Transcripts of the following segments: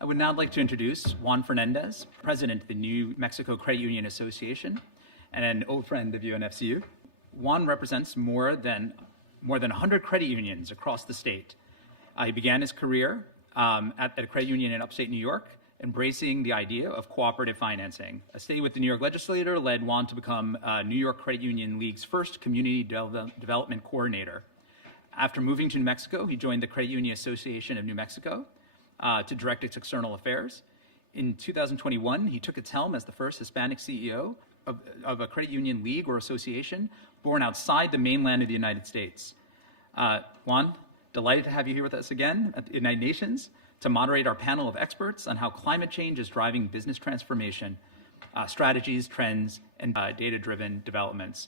I would now like to introduce Juan Fernandez, President of the New Mexico Credit Union Association and an old friend of UNFCU. Juan represents more than 100 credit unions across the state. He began his career at a credit union in upstate New York, embracing the idea of cooperative financing. A stay with the New York legislator led Juan to become New York Credit Union League's first community development coordinator. After moving to New Mexico, he joined the Credit Union Association of New Mexico to direct its external affairs. In 2021, he took its helm as the first Hispanic CEO of a credit union league or association born outside the mainland of the United States. Juan, delighted to have you here with us again at the United Nations to moderate our panel of experts on how climate change is driving business transformation, strategies, trends, and data-driven developments.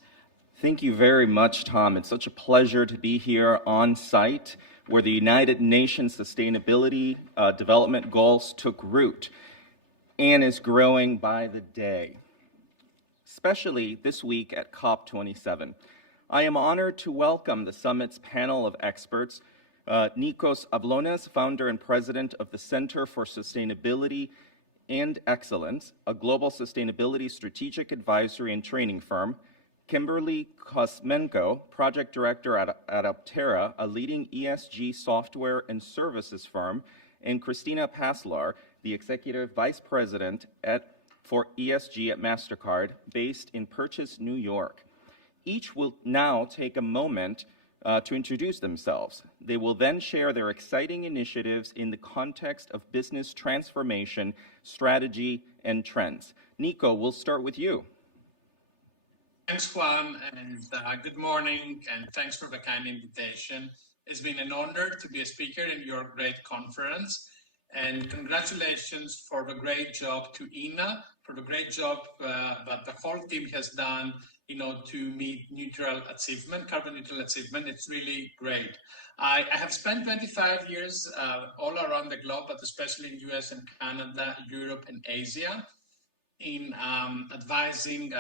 Thank you very much, Tom. It's such a pleasure to be here on site where the United Nations Sustainability Development Goals took root and is growing by the day, especially this week at COP27. I am honored to welcome the summit's panel of experts, Nikos Avlonas, founder and president of the Center for Sustainability and Excellence, a global sustainability strategic advisory and training firm, Kimberly Kosmenko, project director at Aptera, a leading ESG software and services firm, and Christina Paslar, the executive vice president for ESG at MasterCard, based in Purchase, New York. Each will now take a moment to introduce themselves. They will then share their exciting initiatives in the context of business transformation, strategy, and trends. Nico, we'll start with you. Thanks, Juan, and good morning, and thanks for the kind invitation. It's been an honor to be a speaker in your great conference, and congratulations for the great job to Ina, for the great job that the whole team has done, to meet carbon neutral achievement. It's really great. I have spent 25 years all around the globe, but especially in US and Canada, Europe, and Asia, in advising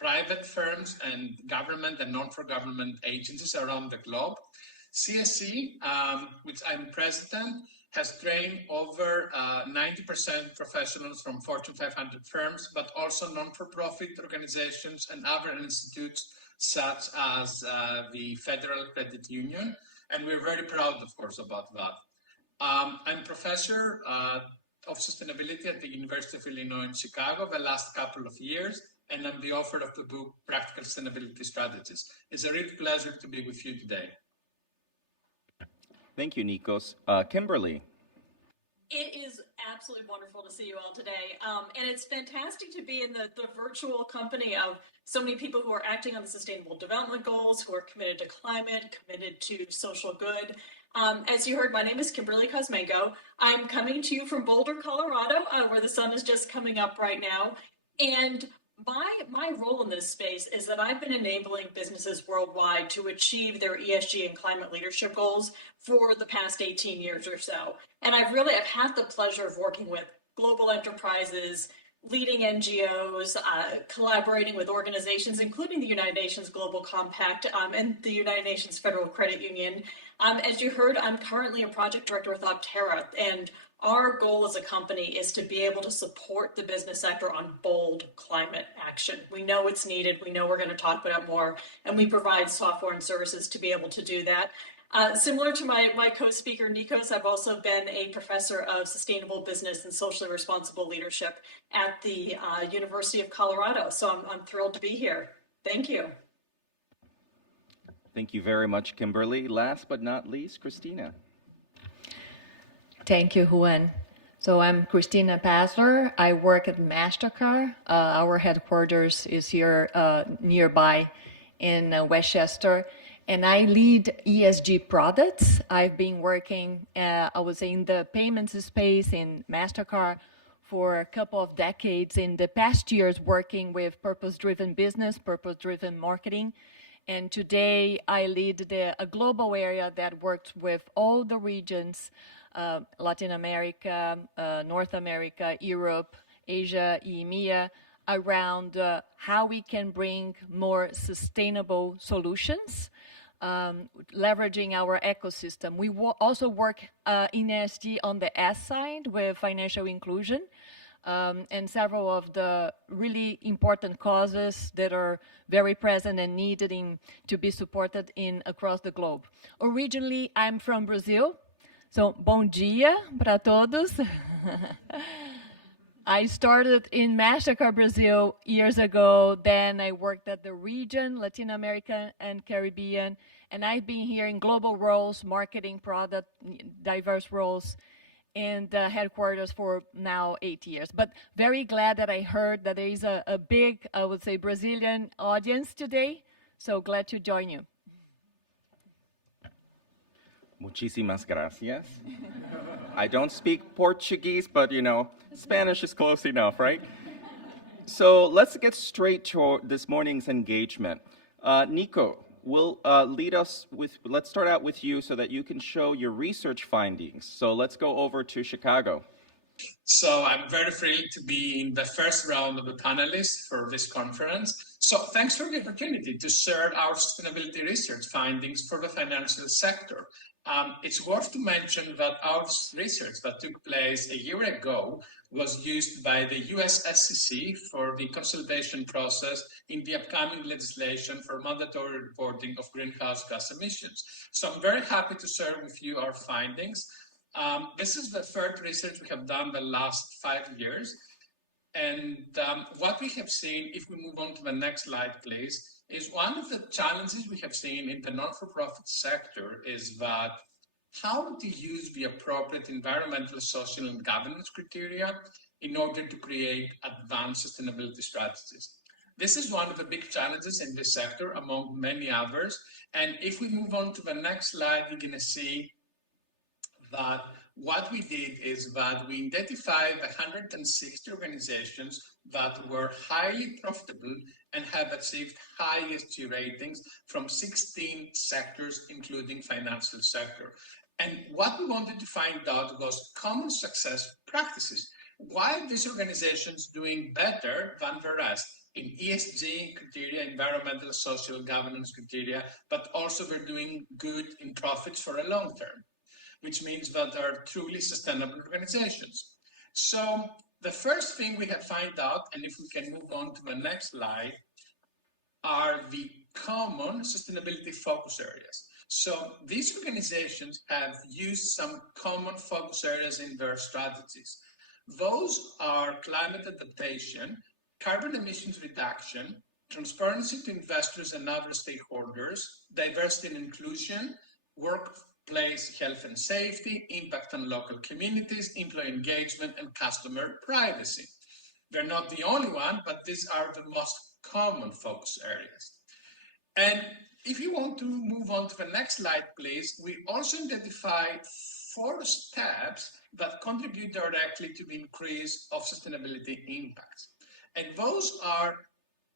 private firms and government and non-for-government agencies around the globe. CSE, which I'm president, has trained over 90% professionals from Fortune 500 firms, but also non-for-profit organizations and other institutes such as the Federal Credit Union. And we're very proud, of course, about that. I'm professor of sustainability at the University of Illinois in Chicago the last couple of years, and I'm the author of the book, Practical Sustainability Strategies. It's a real pleasure to be with you today. Thank you, Nikos. Kimberly. It is absolutely wonderful to see you all today. And it's fantastic to be in the virtual company of so many people who are acting on the Sustainable Development Goals, who are committed to climate, committed to social good. As you heard, my name is Kimberly Kosmenko. I'm coming to you from Boulder, Colorado, where the sun is just coming up right now. And my role in this space is that I've been enabling businesses worldwide to achieve their ESG and climate leadership goals for the past 18 years or so. And I've had the pleasure of working with global enterprises, leading NGOs, collaborating with organizations, including the United Nations Global Compact and the United Nations Federal Credit Union. As you heard, I'm currently a project director with Aptera, and our goal as a company is to be able to support the business sector on bold climate action. We know it's needed. We know we're going to talk about it more, and we provide software and services to be able to do that. Similar to my co-speaker, Nikos, I've also been a professor of sustainable business and socially responsible leadership at the University of Colorado. So I'm thrilled to be here. Thank you. Thank you very much, Kimberly. Last but not least, Christina. Thank you, Juan. So I'm Christina Paslar. I work at MasterCard. Our headquarters is here nearby in Westchester. And I lead ESG products. I've been working, I was in the payments space in MasterCard for a couple of decades. In the past years, working with purpose-driven business, purpose-driven marketing. And today, I lead a global area that works with all the regions, Latin America, North America, Europe, Asia, EMEA, around how we can bring more sustainable solutions leveraging our ecosystem. We also work in ESG on the S side with financial inclusion and several of the really important causes that are very present and needed to be supported across the globe. Originally, I'm from Brazil, so bom dia para todos. I started in MasterCard Brazil years ago. Then I worked at the region, Latin America and Caribbean. And I've been here in global roles, marketing, product, diverse roles, and headquarters for now 8 years. But very glad that I heard that there is a big, I would say, Brazilian audience today. So glad to join you. Muchísimas gracias. I don't speak Portuguese, but Spanish is close enough, right? So let's get straight to this morning's engagement. Nico will lead us let's start out with you so that you can show your research findings. So let's go over to Chicago. So I'm very thrilled to be in the first round of the panelists for this conference. So thanks for the opportunity to share our sustainability research findings for the financial sector. It's worth to mention that our research that took place a year ago was used by the US SEC for the consultation process in the upcoming legislation for mandatory reporting of greenhouse gas emissions. So I'm very happy to share with you our findings. This is the third research we have done the last 5 years. And what we have seen, if we move on to the next slide, please, is one of the challenges we have seen in the non-for-profit sector is that how to use the appropriate environmental, social, and governance criteria in order to create advanced sustainability strategies. This is one of the big challenges in this sector, among many others. And if we move on to the next slide, you're going to see that what we did is that we identified 160 organizations that were highly profitable and have achieved high ESG ratings from 16 sectors, including financial sector. And what we wanted to find out was common success practices. Why are these organizations doing better than the rest in ESG criteria, environmental, social, governance criteria, but also they're doing good in profits for a long term, which means that they're truly sustainable organizations. So the first thing we have found out, and if we can move on to the next slide, are the common sustainability focus areas. So these organizations have used some common focus areas in their strategies. Those are climate adaptation, carbon emissions reduction, transparency to investors and other stakeholders, diversity and inclusion, workplace health and safety, impact on local communities, employee engagement, and customer privacy. They're not the only one, but these are the most common focus areas. And if you want to move on to the next slide, please, we also identified 4 steps that contribute directly to the increase of sustainability impacts. And those are,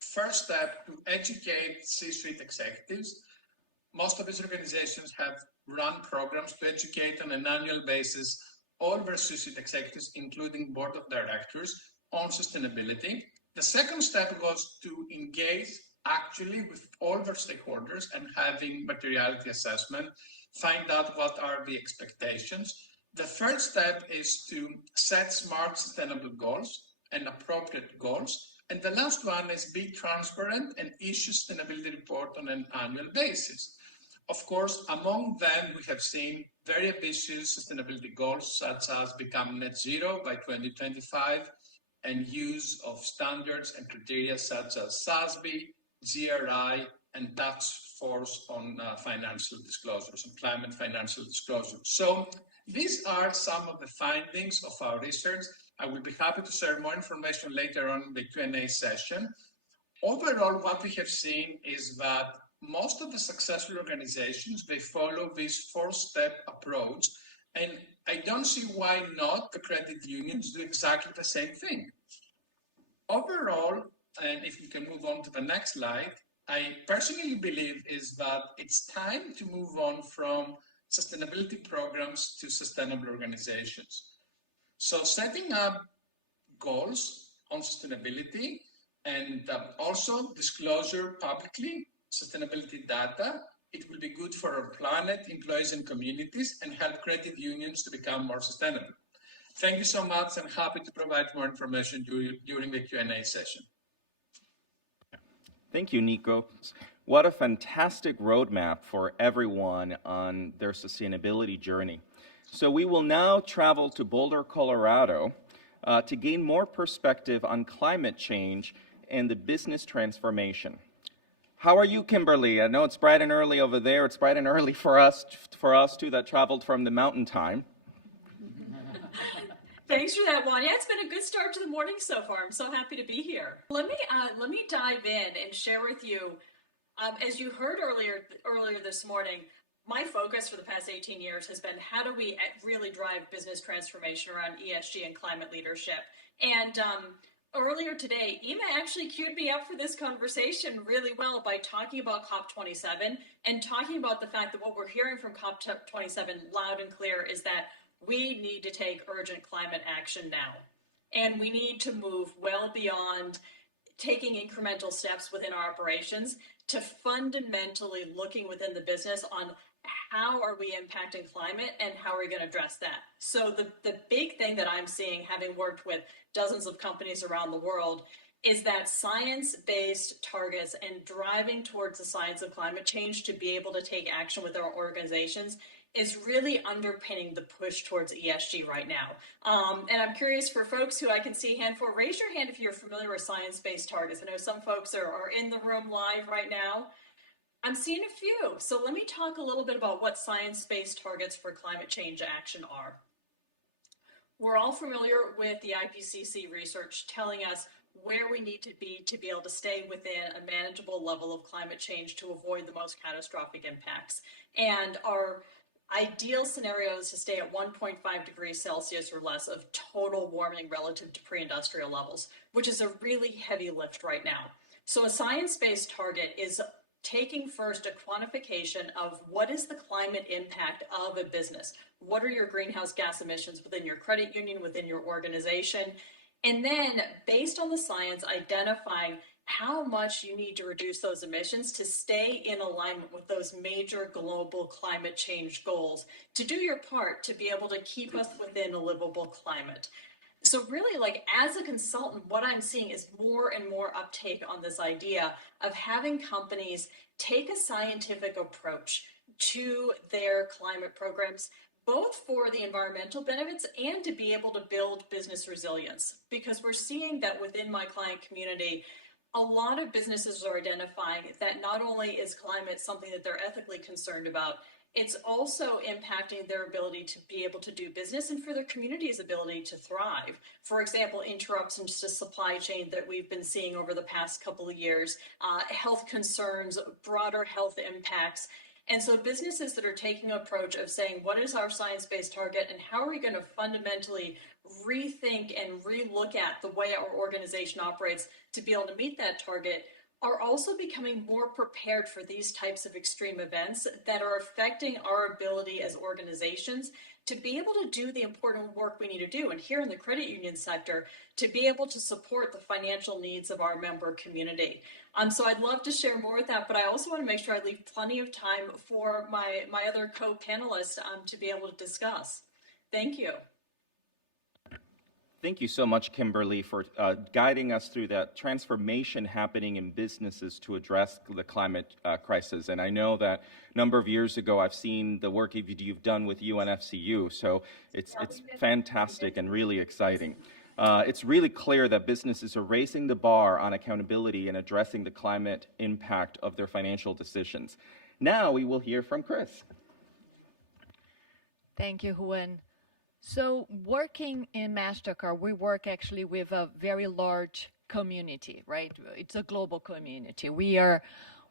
first step, to educate C-suite executives. Most of these organizations have run programs to educate on an annual basis all their C-suite executives, including board of directors, on sustainability. The second step was to engage actually with all their stakeholders and having materiality assessment, find out what are the expectations. The third step is to set smart sustainable goals and appropriate goals. And the last one is be transparent and issue sustainability report on an annual basis. Of course, among them, we have seen very ambitious sustainability goals, such as become net zero by 2025, and use of standards and criteria such as SASB, GRI, and task force on financial disclosures and climate financial disclosures. So these are some of the findings of our research. I will be happy to share more information later on in the Q&A session. Overall, what we have seen is that most of the successful organizations, they follow this 4-step approach, and I don't see why not the credit unions do exactly the same thing. Overall, and if we can move on to the next slide, I personally believe is that it's time to move on from sustainability programs to sustainable organizations. So setting up goals on sustainability and also disclosure publicly, sustainability data, It will be good for our planet, employees, and communities, and help credit unions to become more sustainable. Thank you so much, and happy to provide more information during the Q&A session. Thank you, Nico. What a fantastic roadmap for everyone on their sustainability journey. So we will now travel to Boulder, Colorado, to gain more perspective on climate change and the business transformation. How are you, Kimberly? I know it's bright and early over there. It's bright and early for us too, that traveled from the mountain time. Thanks for that, Juan. Yeah, it's been a good start to the morning so far. I'm so happy to be here. Let me dive in and share with you, as you heard earlier this morning, my focus for the past 18 years has been how do we really drive business transformation around ESG and climate leadership. And earlier today, Ema actually queued me up for this conversation really well by talking about COP27 and talking about the fact that what we're hearing from COP27 loud and clear is that we need to take urgent climate action now. And we need to move well beyond taking incremental steps within our operations to fundamentally looking within the business on how are we impacting climate and how are we going to address that. So the big thing that I'm seeing, having worked with dozens of companies around the world, is that science-based targets and driving towards the science of climate change to be able to take action with our organizations is really underpinning the push towards ESG right now. And I'm curious for folks who I can see a hand for, raise your hand if you're familiar with science-based targets. I know some folks are in the room live right now. I'm seeing a few. So let me talk a little bit about what science-based targets for climate change action are. We're all familiar with the IPCC research telling us where we need to be able to stay within a manageable level of climate change to avoid the most catastrophic impacts. And our ideal scenario is to stay at 1.5 degrees Celsius or less of total warming relative to pre-industrial levels, which is a really heavy lift right now. So a science-based target is taking first a quantification of what is the climate impact of a business. What are your greenhouse gas emissions within your credit union, within your organization? And then based on the science, identifying how much you need to reduce those emissions to stay in alignment with those major global climate change goals, to do your part to be able to keep us within a livable climate. So really, like as a consultant, what I'm seeing is more and more uptake on this idea of having companies take a scientific approach to their climate programs, both for the environmental benefits and to be able to build business resilience. Because we're seeing that within my client community, a lot of businesses are identifying that not only is climate something that they're ethically concerned about, it's also impacting their ability to be able to do business and for their community's ability to thrive. For example, interruptions to supply chain that we've been seeing over the past couple of years, health concerns, broader health impacts. And so businesses that are taking an approach of saying, what is our science-based target and how are we going to fundamentally rethink and relook at the way our organization operates to be able to meet that target, are also becoming more prepared for these types of extreme events that are affecting our ability as organizations to be able to do the important work we need to do. And here in the credit union sector, to be able to support the financial needs of our member community. So I'd love to share more with that, but I also want to make sure I leave plenty of time for my other co-panelists to be able to discuss. Thank you. Thank you so much, Kimberly, for guiding us through that transformation happening in businesses to address the climate crisis. And I know that a number of years ago, I've seen the work you've done with UNFCU, so it's fantastic and really exciting. It's really clear that businesses are raising the bar on accountability and addressing the climate impact of their financial decisions. Now we will hear from Chris. Thank you, Juan. So working in MasterCard, we work actually with a very large community, right? It's a global community. We are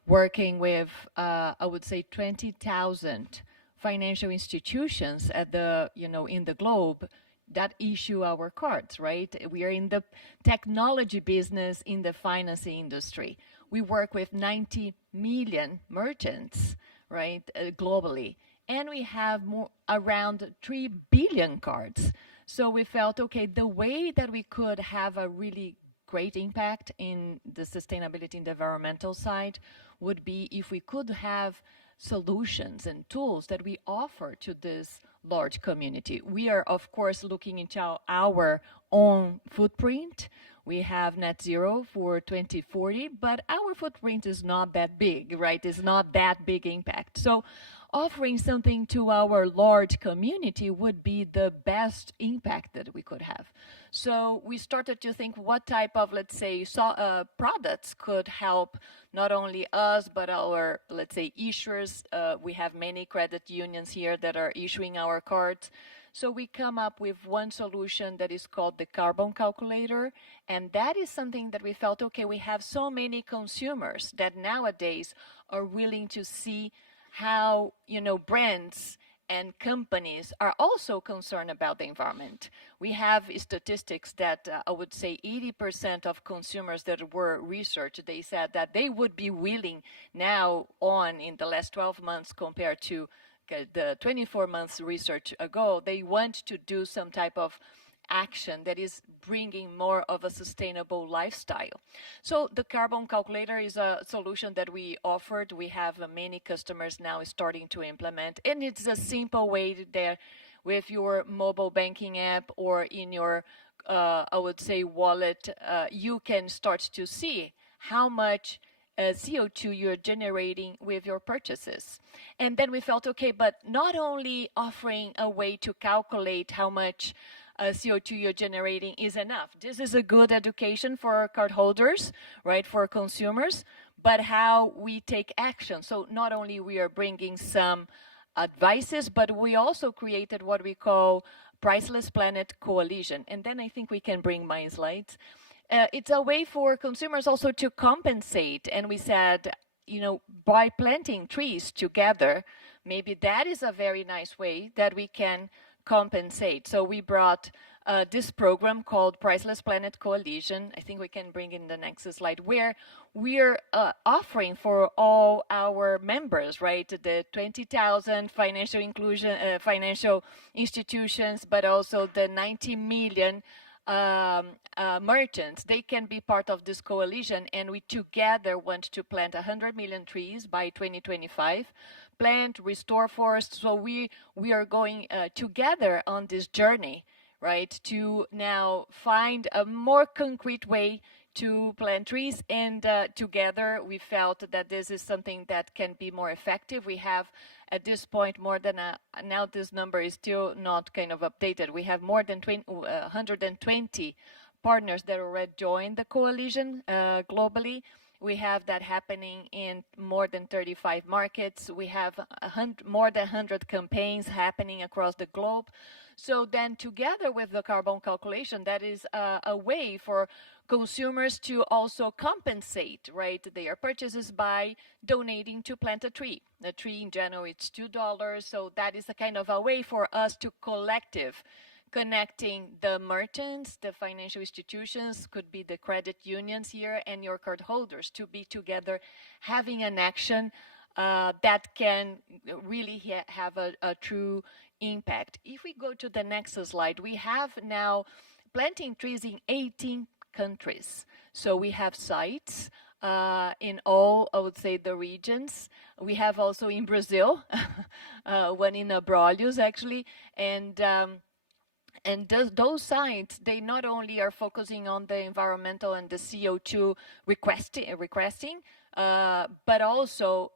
working with, I would say, 20,000 financial institutions at the, in the globe that issue our cards, right? We are in the technology business in the finance industry. We work with 90 million merchants, right, globally. And we have around 3 billion cards. So we felt, okay, the way that we could have a really great impact in the sustainability and the environmental side would be if we could have solutions and tools that we offer to this large community. We are, of course, looking into our own footprint. We have net zero for 2040, but our footprint is not that big, right? It's not that big impact. So offering something to our large community would be the best impact that we could have. So we started to think what type of, let's say, products could help not only us, but our, let's say, issuers. We have many credit unions here that are issuing our cards. So we come up with one solution that is called the carbon calculator. And that is something that we felt, okay, we have so many consumers that nowadays are willing to see how, brands and companies are also concerned about the environment. We have statistics that I would say 80% of consumers that were researched, they said that they would be willing now on in the last 12 months compared to the 24 months research ago, they want to do some type of action that is bringing more of a sustainable lifestyle. So the carbon calculator is a solution that we offered. We have many customers now starting to implement, and it's a simple way there with your mobile banking app or in your, I would say, wallet, you can start to see how much CO2 you're generating with your purchases. And then we felt, okay, but not only offering a way to calculate how much CO2 you're generating is enough. This is a good education for our cardholders, right, for consumers, but how we take action. So not only we are bringing some advices, but we also created what we call Priceless Planet Coalition. And then I think we can bring my slides. It's a way for consumers also to compensate. And we said, by planting trees together, maybe that is a very nice way that we can compensate. So we brought this program called Priceless Planet Coalition. I think we can bring in the next slide, where we're offering for all our members, right? The 20,000 financial inclusion, financial institutions, but also the 90 million merchants, they can be part of this coalition, and we together want to plant 100 million trees by 2025. Plant, restore forests. So we are going together on this journey, right, to now find a more concrete way to plant trees, and together we felt that this is something that can be more effective. We have at this point more than now this number is still not kind of updated. We have more than 120 partners that already joined the coalition globally. We have that happening in more than 35 markets. We have more than 100 campaigns happening across the globe. So then together with the carbon calculation, that is a way for consumers to also compensate, right, their purchases by donating to plant a tree. The tree in general, it's $2. So that is a kind of a way for us to connecting the merchants, the financial institutions, could be the credit unions here, and your card holders to be together having an action that can really have a true impact. If we go to the next slide, we have now planting trees in 18 countries. So we have sites in all, I would say, the regions. We have also in Brazil, one in Abrolhos actually, and those sites, they not only are focusing on the environmental and the CO2 requesting, but also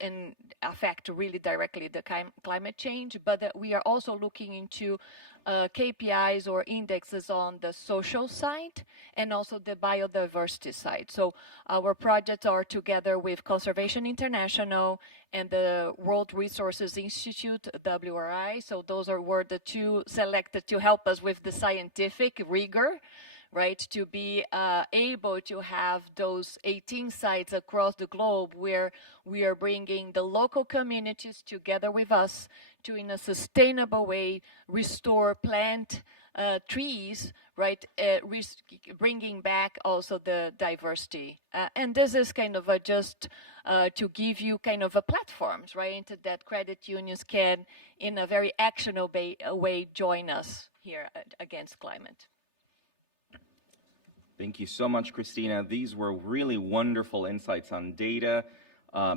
and affect really directly the climate change, but that we are also looking into KPIs or indexes on the social side and also the biodiversity side. So our projects are together with Conservation International and the World Resources Institute, WRI. So those were the two selected to help us with the scientific rigor, right, to be able to have those 18 sites across the globe where we are bringing the local communities together with us to, in a sustainable way, restore, plant trees, right, bringing back also the diversity. And this is kind of just to give you kind of a platforms, right, that credit unions can, in a very actionable way, join us here against climate. Thank you so much, Christina. These were really wonderful insights on data,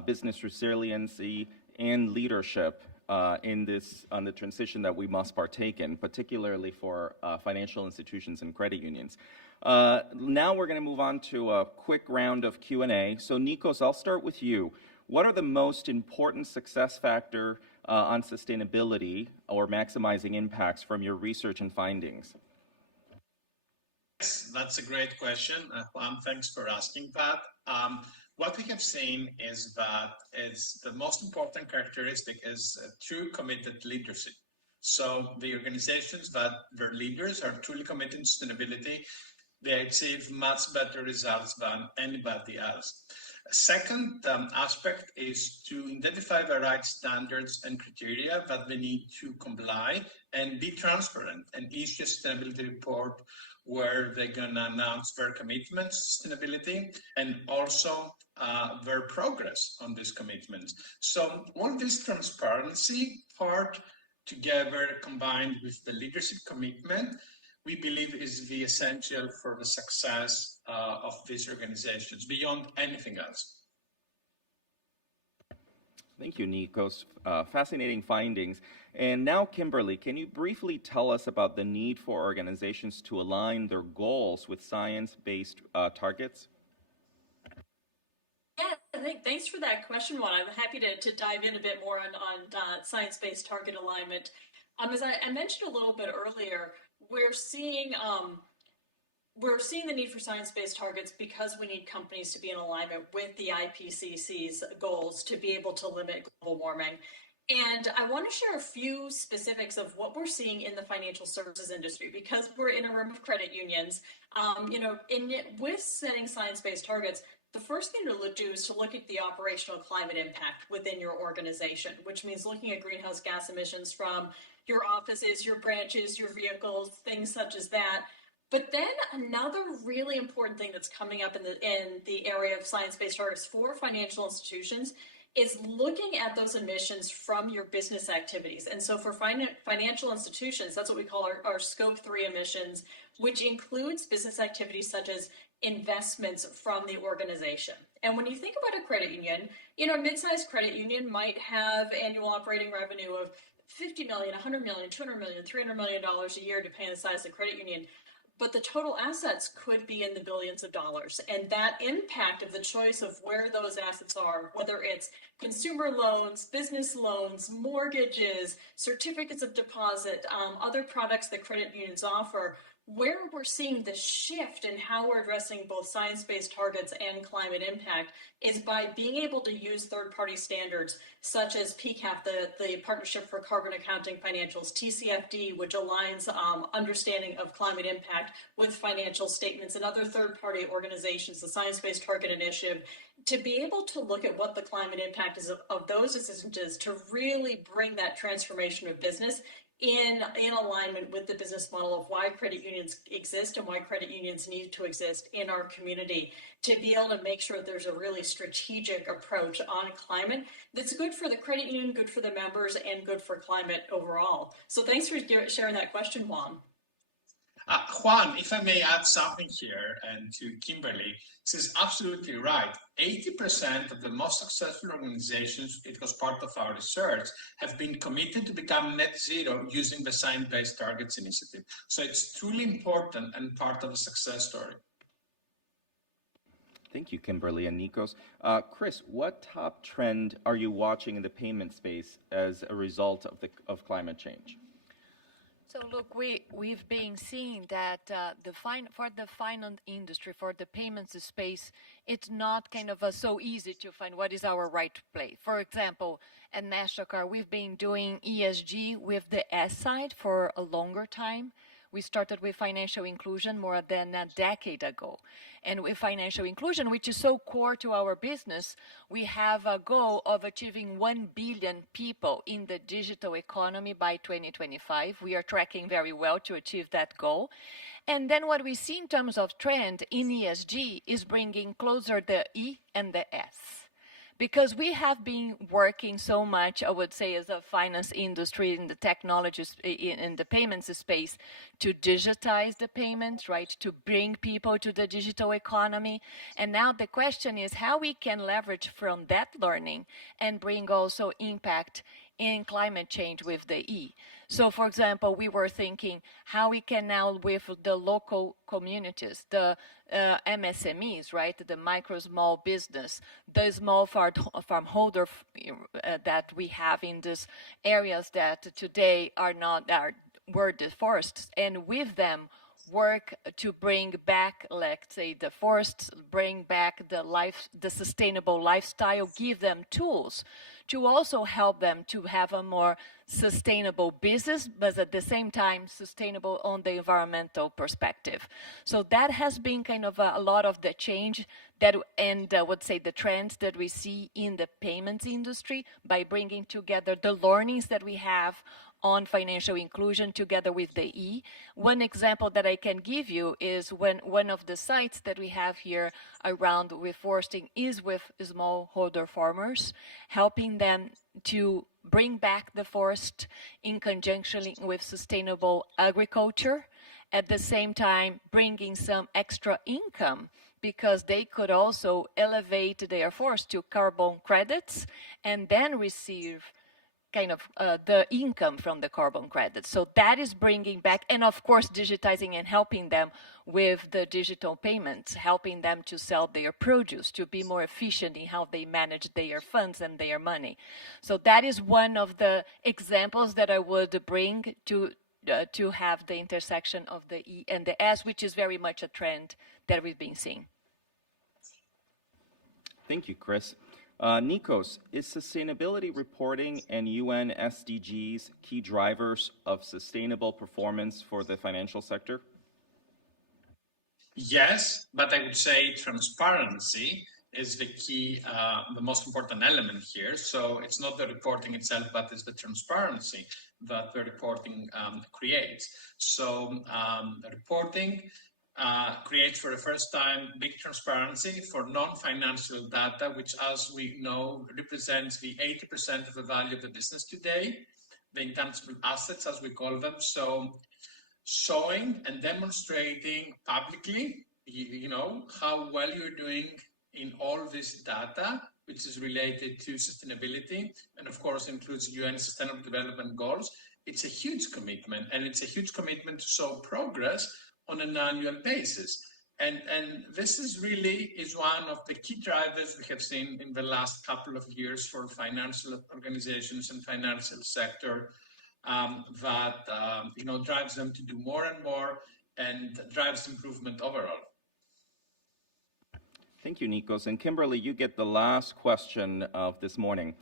business resiliency, and leadership on the transition that we must partake in, particularly for financial institutions and credit unions. Now we're going to move on to a quick round of Q&A. So Nikos, I'll start with you. What are the most important success factor on sustainability or maximizing impacts from your research and findings? Yes, that's a great question. Juan, thanks for asking that. What we have seen is that the most important characteristic is true committed leadership. So the organizations that their leaders are truly committed to sustainability, they achieve much better results than anybody else. A second aspect is to identify the right standards and criteria that they need to comply and be transparent and issue a sustainability report where they're going to announce their commitments to sustainability and also their progress on these commitments. So all this transparency part together combined with the leadership commitment, we believe is the essential for the success of these organizations beyond anything else. Thank you, Nikos. Fascinating findings. And now, Kimberly, can you briefly tell us about the need for organizations to align their goals with science-based targets? Yeah, thanks for that question, Juan. I'm happy to dive in a bit more on science-based target alignment. As I mentioned a little bit earlier, we're seeing the need for science-based targets because we need companies to be in alignment with the IPCC's goals to be able to limit global warming. And I want to share a few specifics of what we're seeing in the financial services industry because we're in a room of credit unions. With setting science-based targets, the first thing to do is to look at the operational climate impact within your organization, which means looking at greenhouse gas emissions from your offices, your branches, your vehicles, things such as that. But then another really important thing that's coming up in the area of science-based targets for financial institutions is looking at those emissions from your business activities. And so for financial institutions, that's what we call our Scope 3 emissions, which includes business activities such as investments from the organization. And when you think about a credit union, a mid-sized credit union might have annual operating revenue of $50 million, $100 million, $200 million, $300 million a year, depending on the size of the credit union. But the total assets could be in the billions of dollars. And that impact of the choice of where those assets are, whether it's consumer loans, business loans, mortgages, certificates of deposit, other products that credit unions offer, where we're seeing the shift in how we're addressing both science-based targets and climate impact is by being able to use third-party standards such as PCAF, the Partnership for Carbon Accounting Financials, TCFD, which aligns understanding of climate impact with financial statements, and other third-party organizations, the Science-Based Target Initiative, to be able to look at what the climate impact is of those decisions to really bring that transformation of business in alignment with the business model of why credit unions exist and why credit unions need to exist in our community, to be able to make sure there's a really strategic approach on climate that's good for the credit union, good for the members, and good for climate overall. So thanks for sharing that question, Juan. Juan, if I may add something here, and to Kimberly, this is absolutely right. 80% of the most successful organizations, it was part of our research, have been committed to become net zero using the Science-Based Targets Initiative. So it's truly important and part of a success story. Thank you, Kimberly and Nikos. Chris, what top trend are you watching in the payment space as a result of climate change? So look, we've been seeing that for the finance industry, for the payments space, it's not kind of so easy to find what is our right to play. For example, at MasterCard, we've been doing ESG with the S side for a longer time. We started with financial inclusion more than a decade ago. And with financial inclusion, which is so core to our business, we have a goal of achieving 1 billion people in the digital economy by 2025. We are tracking very well to achieve that goal. And then what we see in terms of trend in ESG is bringing closer the E and the S. because we have been working so much, I would say, as a finance industry in the technologies, in the payments space, to digitize the payments, right, to bring people to the digital economy. And now the question is how we can leverage from that learning and bring also impact in climate change with the E. So, for example, we were thinking how we can now, with the local communities, the MSMEs, right, the micro small business, the small farm holder that we have in these areas that today were deforested, and with them work to bring back, let's say, the forests, bring back the sustainable lifestyle, give them tools to also help them to have a more sustainable business, but at the same time sustainable on the environmental perspective. So that has been kind of a lot of the change that, and I would say the trends that we see in the payments industry by bringing together the learnings that we have on financial inclusion together with the E. One example that I can give you is when one of the sites that we have here around reforesting is with smallholder farmers, helping them to bring back the forest in conjunction with sustainable agriculture, at the same time bringing some extra income because they could also elevate their forest to carbon credits and then receive kind of the income from the carbon credits. So that is bringing back, and of course digitizing and helping them with the digital payments, helping them to sell their produce, to be more efficient in how they manage their funds and their money. So that is one of the examples that I would bring to have the intersection of the E and the S, which is very much a trend that we've been seeing. Thank you, Chris. Nikos, is sustainability reporting and UN SDGs key drivers of sustainable performance for the financial sector? Yes, but I would say transparency is the key, the most important element here. So it's not the reporting itself, but it's the transparency that the reporting creates. So the reporting creates for the first time big transparency for non-financial data, which, as we know, represents the 80% of the value of the business today, the intangible assets, as we call them. So showing and demonstrating publicly, you know, how well you're doing in all this data, which is related to sustainability, and of course includes UN Sustainable Development Goals. It's a huge commitment, and it's a huge commitment to show progress on an annual basis. And this is one of the key drivers we have seen in the last couple of years for financial organizations and financial sector that drives them to do more and more and drives improvement overall. Thank you, Nikos. And Kimberly, you get the last question of this morning.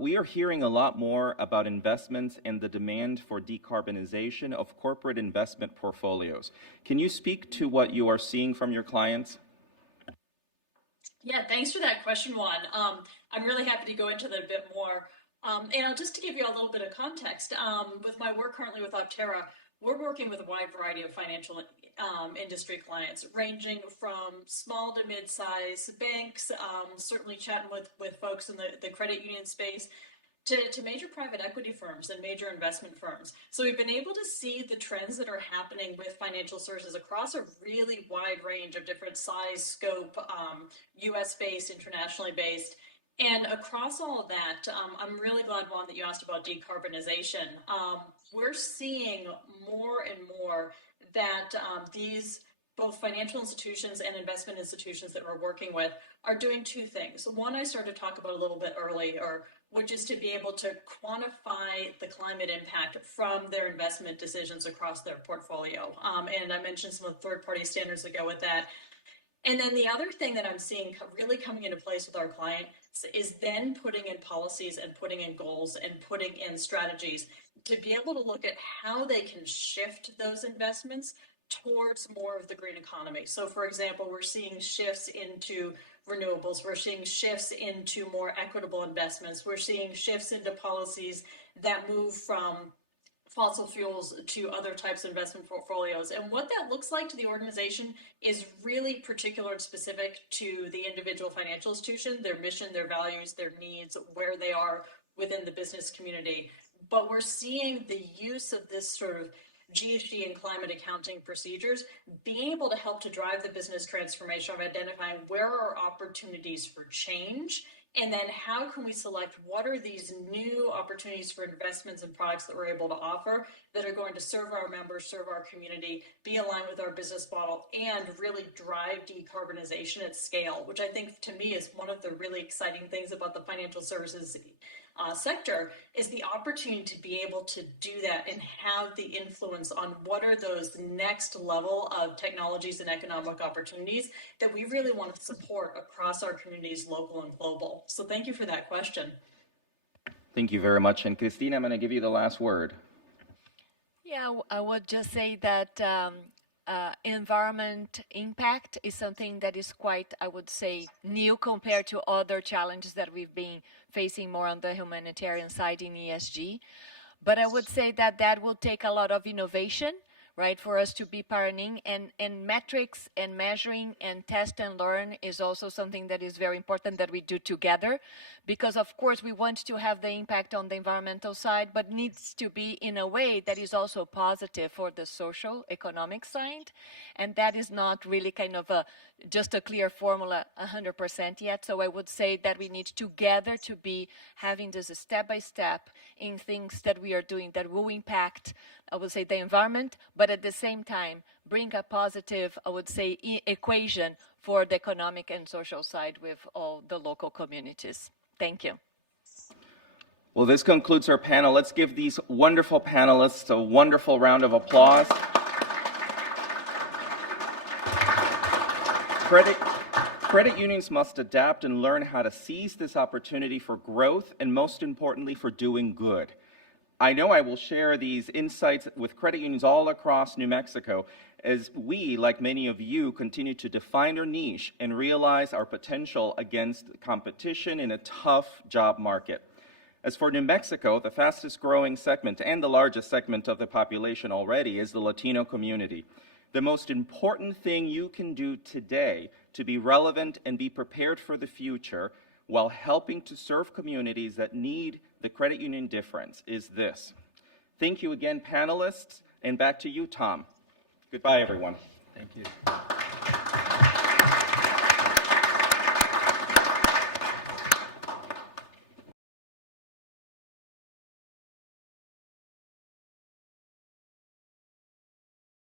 We are hearing a lot more about investments and the demand for decarbonization of corporate investment portfolios. Can you speak to what you are seeing from your clients? Yeah, thanks for that question, Juan. I'm really happy to go into that a bit more. And just to give you a little bit of context, with my work currently with Optera, we're working with a wide variety of financial industry clients, ranging from small to mid-size banks, certainly chatting with folks in the credit union space, to major private equity firms and major investment firms. So we've been able to see the trends that are happening with financial services across a really wide range of different size, scope, US-based, internationally based. And across all of that, I'm really glad, Juan, that you asked about decarbonization. We're seeing more and more that these both financial institutions and investment institutions that we're working with are doing two things. One, I started to talk about a little bit earlier, which is to be able to quantify the climate impact from their investment decisions across their portfolio. And I mentioned some of the third-party standards that go with that. And then the other thing that I'm seeing really coming into place with our clients is then putting in policies and putting in goals and putting in strategies to be able to look at how they can shift those investments towards more of the green economy. So, for example, we're seeing shifts into renewables. We're seeing shifts into more equitable investments. We're seeing shifts into policies that move from fossil fuels to other types of investment portfolios. And what that looks like to the organization is really particular and specific to the individual financial institution, their mission, their values, their needs, where they are within the business community. But we're seeing the use of this sort of GHG and climate accounting procedures being able to help to drive the business transformation of identifying where are opportunities for change, and then how can we select what are these new opportunities for investments and products that we're able to offer that are going to serve our members, serve our community, be aligned with our business model, and really drive decarbonization at scale, which I think to me is one of the really exciting things about the financial services sector, is the opportunity to be able to do that and have the influence on what are those next level of technologies and economic opportunities that we really want to support across our communities, local and global. So thank you for that question. Thank you very much. And Christina, I'm going to give you the last word. Yeah, I would just say that environment impact is something that is quite, I would say, new compared to other challenges that we've been facing more on the humanitarian side in ESG. But I would say that that will take a lot of innovation, right, for us to be pioneering, and metrics and measuring and test and learn is also something that is very important that we do together, because of course we want to have the impact on the environmental side, but needs to be in a way that is also positive for the social economic side, and that is not really kind of just a clear formula 100% yet. So I would say that we need together to be having this step by step in things that we are doing that will impact, I would say, the environment, but at the same time bring a positive, I would say, equation for the economic and social side with all the local communities. Thank you. Well, this concludes our panel. Let's give these wonderful panelists a wonderful round of applause. Credit unions must adapt and learn how to seize this opportunity for growth and, most importantly, for doing good. I know I will share these insights with credit unions all across New Mexico as we, like many of you, continue to define our niche and realize our potential against competition in a tough job market. As for New Mexico, the fastest growing segment and the largest segment of the population already is the Latino community. The most important thing you can do today to be relevant and be prepared for the future while helping to serve communities that need the credit union difference is this. Thank you again, panelists, and back to you, Tom. Goodbye, everyone. Thank you.